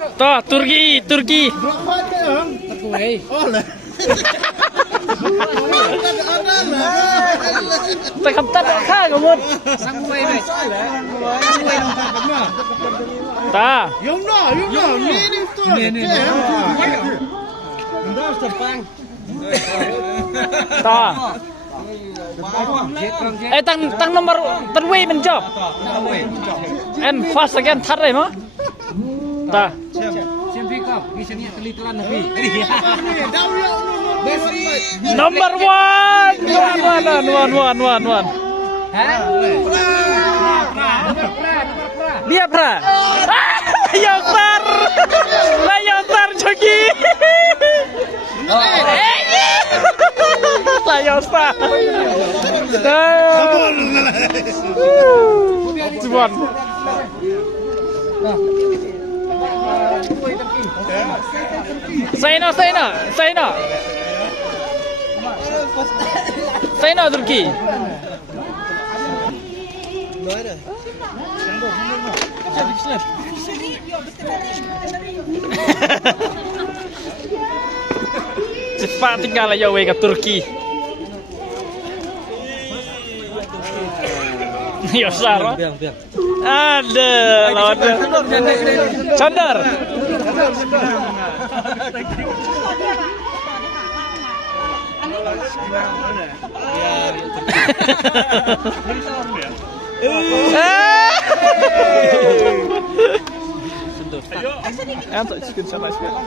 Toh, Turki, Turki. Tekap tak kah kamu? Ta. Ta. Tang nomor terway menjawab. And fast again thắt rồi mà. Ta. Number one. Dia pra. Yosar. La Yosar Choki. La Yosar. Cuman. Say no Turki. Cepat tinggal aja ke Turki. Yosar. Ada lawan Chandar. Ayo. Antuk cikin sama sekali.